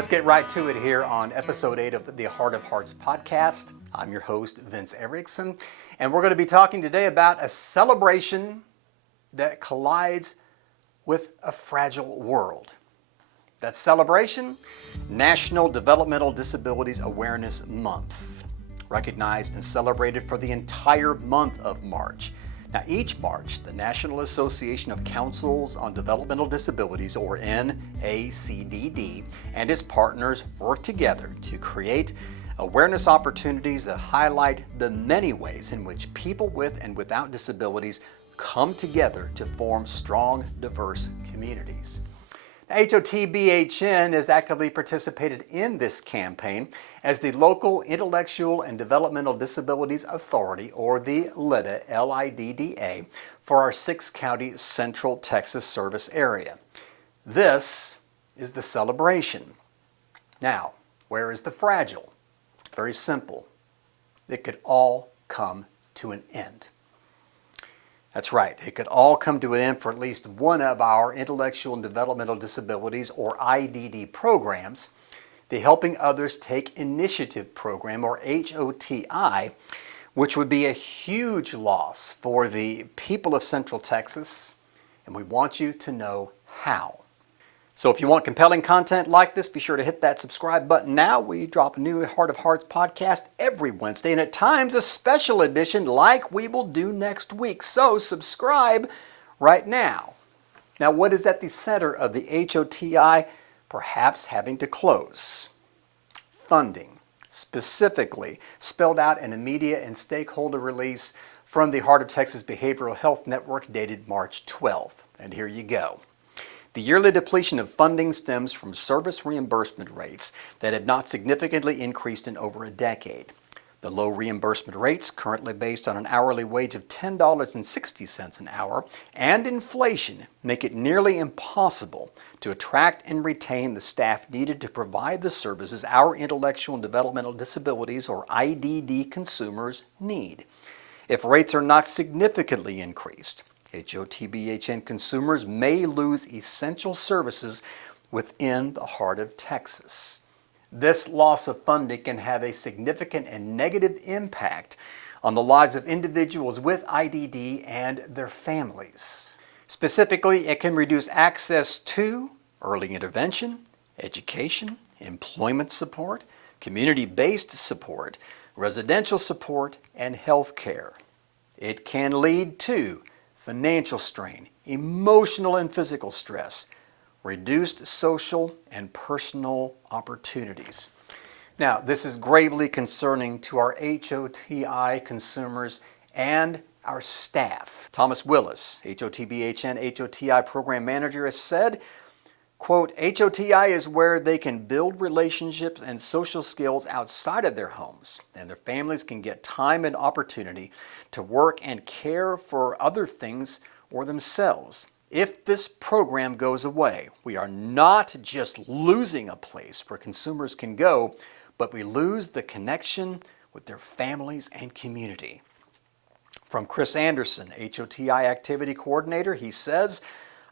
Let's get right to it here on episode 8 of the Heart of Hearts podcast. I'm your host, Vince Erickson, and we're going to be talking today about a celebration that collides with a fragile world. That celebration, National Developmental Disabilities Awareness Month, recognized and celebrated for the entire month of March. Now, each March, the National Association of Councils on Developmental Disabilities, or NACDD, and its partners work together to create awareness opportunities that highlight the many ways in which people with and without disabilities come together to form strong, diverse communities. HOTBHN has actively participated in this campaign as the local Intellectual and Developmental Disabilities Authority, or the LIDDA, LIDDA, for our 6-county Central Texas service area. This is the celebration. Now, where is the fragile? Very simple. It could all come to an end. That's right, it could all come to an end for at least one of our Intellectual and Developmental Disabilities, or IDD, programs. The Helping Others Take Initiative program, or H.O.T.I, which would be a huge loss for the people of Central Texas, and we want you to know how. So if you want compelling content like this, be sure to hit that subscribe button now. We drop a new Heart of Hearts podcast every Wednesday, and at times a special edition like we will do next week. So subscribe right now. Now, what is at the center of the H.O.T.I perhaps having to close? Funding, specifically spelled out in a media and stakeholder release from the Heart of Texas Behavioral Health Network dated March 12th. And here you go. The yearly depletion of funding stems from service reimbursement rates that have not significantly increased in over a decade. The low reimbursement rates, currently based on an hourly wage of $10.60 an hour, and inflation make it nearly impossible to attract and retain the staff needed to provide the services our intellectual and developmental disabilities, or IDD, consumers need. If rates are not significantly increased, HOTBHN consumers may lose essential services within the heart of Texas. This loss of funding can have a significant and negative impact on the lives of individuals with IDD and their families. Specifically, it can reduce access to early intervention, education, employment support, community-based support, residential support, and health care. It can lead to financial strain, emotional and physical stress, reduced social and personal opportunities. Now, this is gravely concerning to our HOTI consumers and our staff. Thomas Willis, HOTBHN HOTI Program Manager, has said, quote, HOTI is where they can build relationships and social skills outside of their homes, and their families can get time and opportunity to work and care for other things or themselves. If this program goes away, we are not just losing a place where consumers can go, but we lose the connection with their families and community. From Chris Anderson, HOTI Activity Coordinator, he says,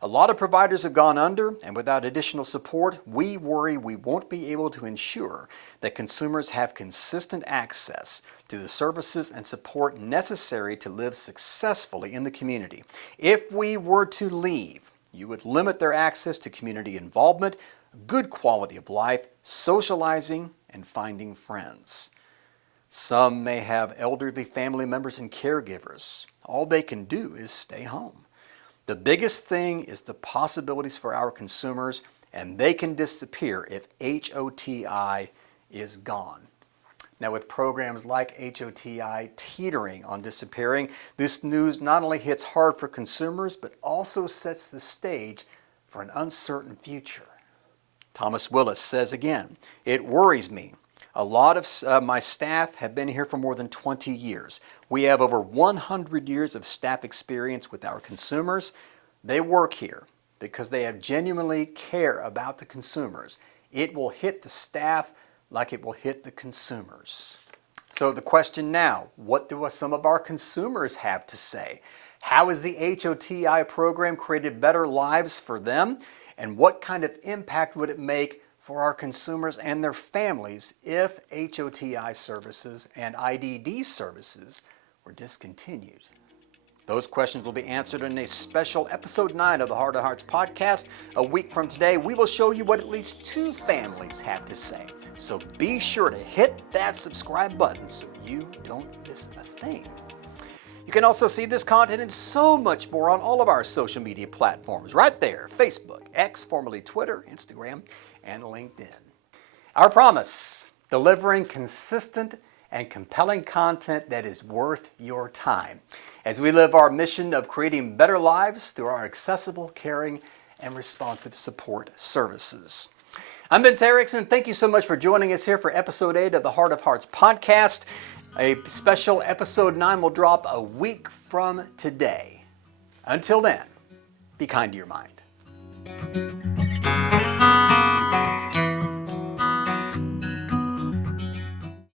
a lot of providers have gone under, and without additional support, we worry we won't be able to ensure that consumers have consistent access to the services and support necessary to live successfully in the community. If we were to leave, you would limit their access to community involvement, good quality of life, socializing, and finding friends. Some may have elderly family members and caregivers. All they can do is stay home. The biggest thing is the possibilities for our consumers, and they can disappear if HOTI is gone. Now, with programs like HOTI teetering on disappearing, this news not only hits hard for consumers, but also sets the stage for an uncertain future. Thomas Willis says again, it worries me. A lot of my staff have been here for more than 20 years. We have over 100 years of staff experience with our consumers. They work here because they have genuinely care about the consumers. It will hit the staff like it will hit the consumers. So the question now, what do some of our consumers have to say? How has the HOTI program created better lives for them? And what kind of impact would it make for our consumers and their families if H.O.T.I services and IDD services were discontinued? Those questions will be answered in a special episode 9 of the Heart of Hearts podcast. A week from today, we will show you what at least 2 families have to say. So be sure to hit that subscribe button so you don't miss a thing. You can also see this content and so much more on all of our social media platforms right there: Facebook, X, formerly Twitter, Instagram, and LinkedIn. Our promise: delivering consistent and compelling content that is worth your time as we live our mission of creating better lives through our accessible, caring, and responsive support services. I'm Vince Erickson. Thank you so much for joining us here for episode 8 of the Heart of Hearts podcast. A special episode 9 will drop a week from today. Until then, be kind to your mind.